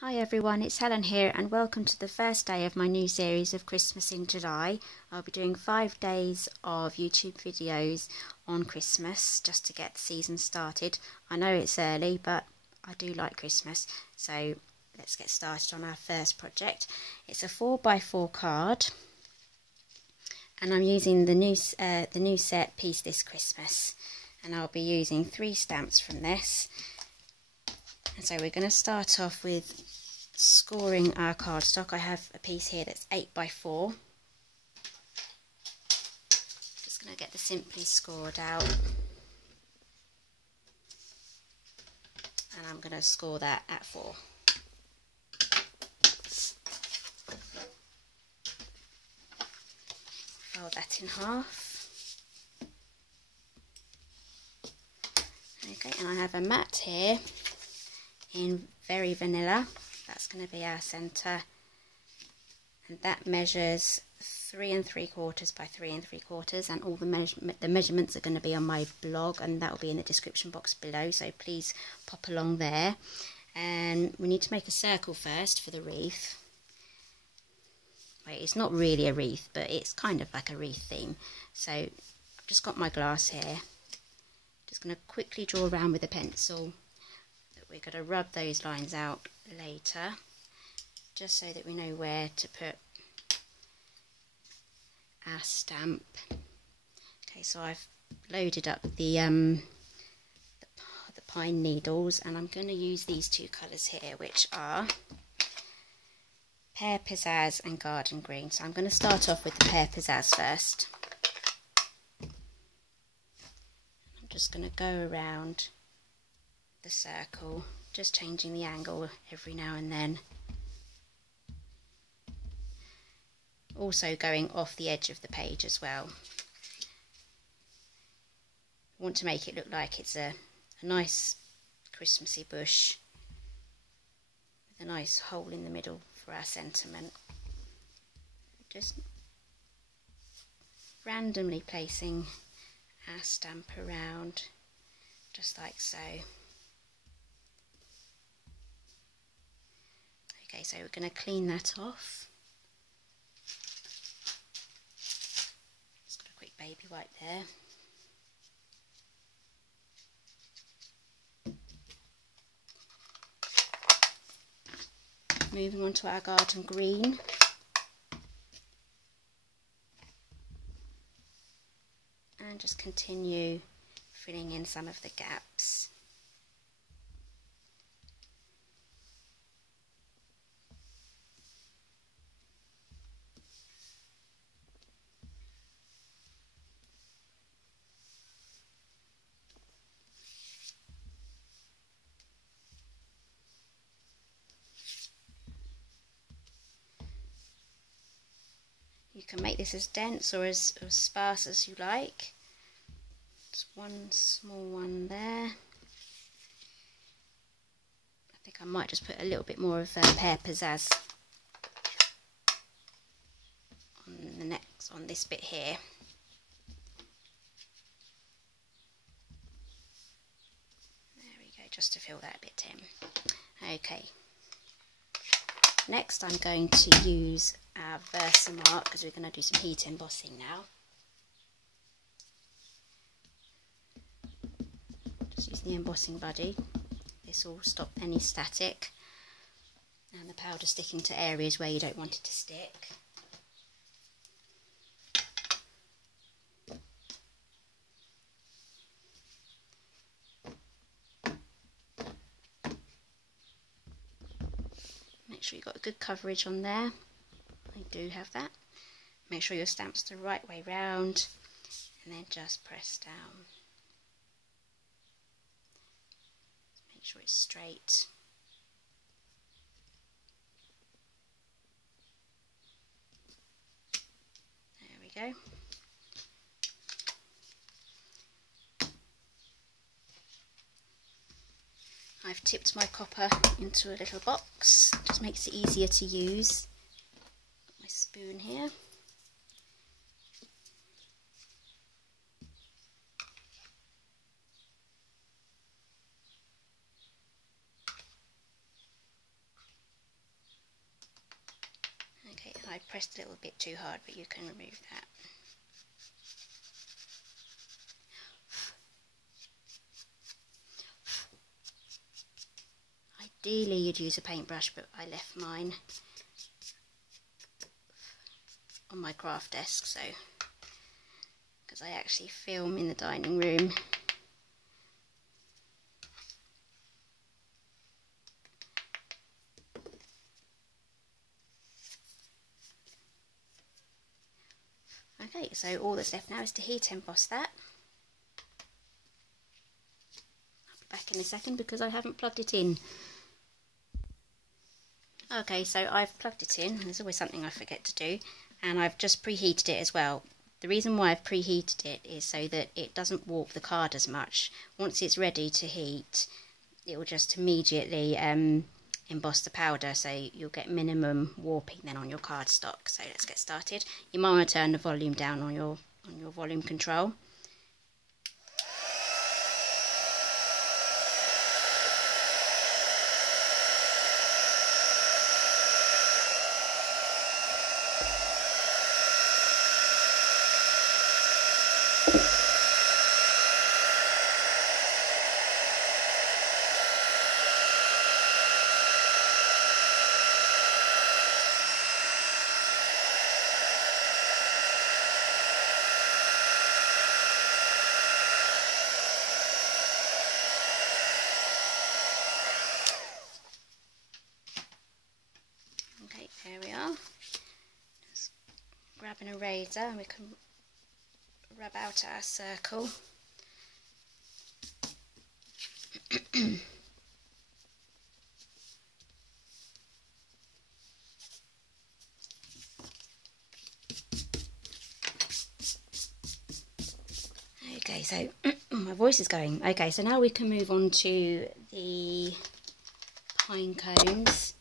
Hi everyone, it's Helen here and welcome to the first day of my new series of Christmas in July. I'll be doing 5 days of YouTube videos on Christmas just to get the season started. I know it's early but I do like Christmas, so let's get started on our first project. It's a 4x4 card and I'm using the new set Piece This Christmas, and I'll be using 3 stamps from this. And so we're going to start off with scoring our cardstock. I have a piece here that's 8x4. Just going to get the Simply scored out. And I'm going to score that at 4. Fold that in half. Okay, and I have a mat here in Very Vanilla. That's going to be our centre, and that measures 3 3/4 by 3 3/4, and all the measurements are going to be on my blog, and that will be in the description box below, so please pop along there. And we need to make a circle first for the wreath. Wait, it's not really a wreath, but it's kind of like a wreath theme. So I've just got my glass here. Just going to quickly draw around with a pencil. We're going to rub those lines out later, just so that we know where to put our stamp. Okay, so I've loaded up the pine needles, and I'm going to use these 2 colours here, which are Pear Pizzazz and Garden Green. So I'm going to start off with the Pear Pizzazz first. I'm just going to go around the circle, just changing the angle every now and then, also going off the edge of the page as well. I want to make it look like it's a nice Christmassy bush with a nice hole in the middle for our sentiment. Just randomly placing our stamp around, just like so. Okay, so we're going to clean that off. Just got a quick baby wipe there. Moving on to our Garden Green. And just continue filling in some of the gaps. You can make this as dense or as sparse as you like. Just one small one there. I think I might just put a little bit more of Pear Pizzazz on this bit here. There we go, just to fill that bit in. Okay. Next I'm going to use our Versamark, because we're going to do some heat embossing now. Just use the embossing buddy. This will stop any static and the powder sticking to areas where you don't want it to stick. Make sure you've got a good coverage on there. I do have that. Make sure your stamp's the right way round, and then just press down. Make sure it's straight. There we go. I've tipped my copper into a little box. Just makes it easier to use. Got my spoon here. I pressed a little bit too hard, but you can remove that. Ideally you'd use a paintbrush, but I left mine on my craft desk, so because I actually film in the dining room. Okay, so all that's left now is to heat emboss that. I'll be back in a second because I haven't plugged it in. Okay, so I've plugged it in. There's always something I forget to do, and I've just preheated it as well. The reason why I've preheated it is so that it doesn't warp the card as much. Once it's ready to heat, it will just immediately emboss the powder, so you'll get minimum warping then on your cardstock. So let's get started. You might want to turn the volume down on your volume control. There we are. Just grab an eraser and we can rub out our circle. Okay, so my voice is going. Okay, so now we can move on to the pine cones.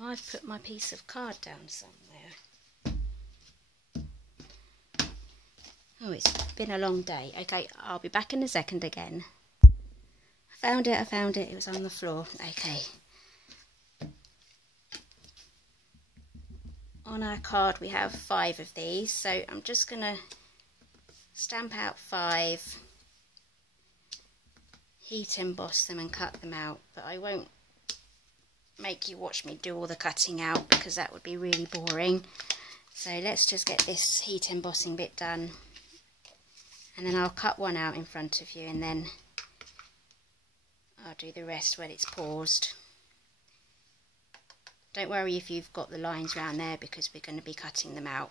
I've put my piece of card down somewhere. Oh, it's been a long day. Okay, I'll be back in a second again. I found it, it was on the floor. Okay. On our card we have 5 of these, so I'm just going to stamp out 5, heat emboss them and cut them out, but I won't make you watch me do all the cutting out because that would be really boring. So let's just get this heat embossing bit done, and then I'll cut one out in front of you and then I'll do the rest when it's paused. Don't worry if you've got the lines around there because we're going to be cutting them out.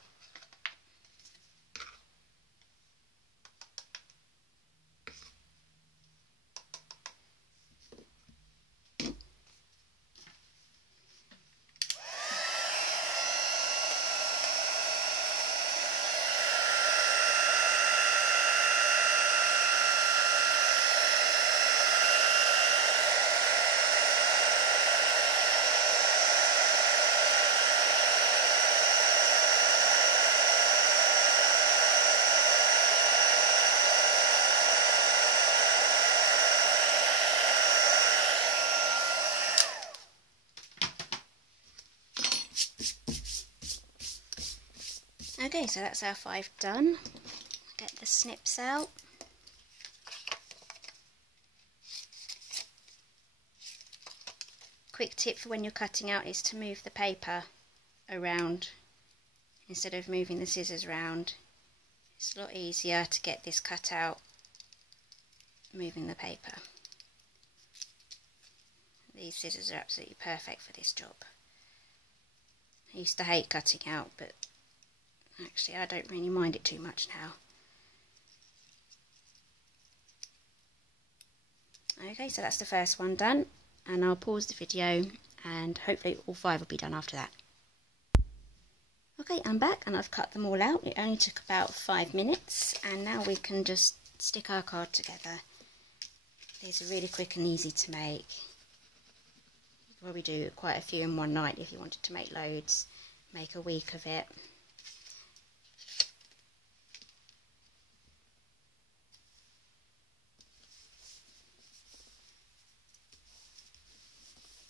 Okay, so that's our 5 done. Get the snips out. Quick tip for when you're cutting out is to move the paper around instead of moving the scissors around. It's a lot easier to get this cut out moving the paper. These scissors are absolutely perfect for this job. I used to hate cutting out, but actually I don't really mind it too much now. Okay, so that's the first one done, and I'll pause the video and hopefully all 5 will be done after that. Okay, I'm back and I've cut them all out. It only took about 5 minutes, and now we can just stick our card together. These are really quick and easy to make. You could probably do quite a few in one night if you wanted to make loads, make a week of it.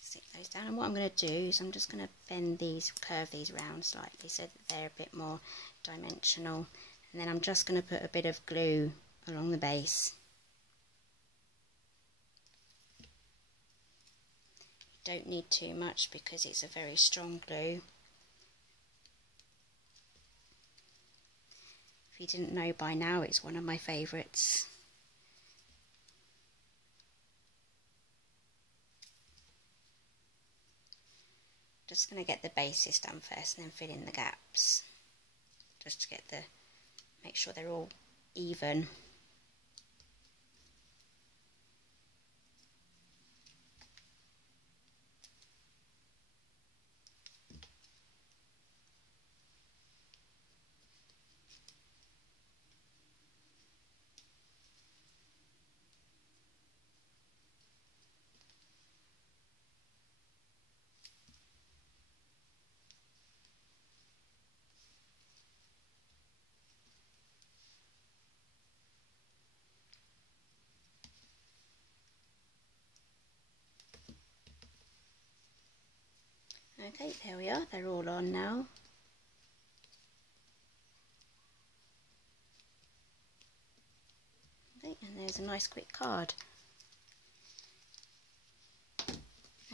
Stick those down, and what I'm going to do is I'm just going to curve these round slightly so that they're a bit more dimensional, and then I'm just going to put a bit of glue along the base. You don't need too much because it's a very strong glue. If you didn't know by now, it's one of my favourites. Just going to get the bases done first and then fill in the gaps, just to make sure they're all even. Okay, there we are, they're all on now. Okay, and there's a nice quick card.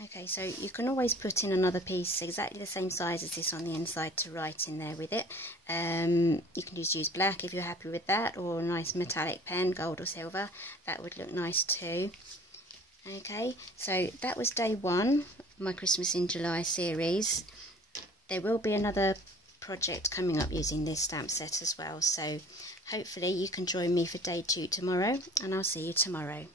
Okay, so you can always put in another piece exactly the same size as this on the inside to write in there with it. You can just use black if you're happy with that, or a nice metallic pen, gold or silver. That would look nice too. Okay, so that was day 1, my Christmas in July series. There will be another project coming up using this stamp set as well, so hopefully you can join me for day 2 tomorrow, and I'll see you tomorrow.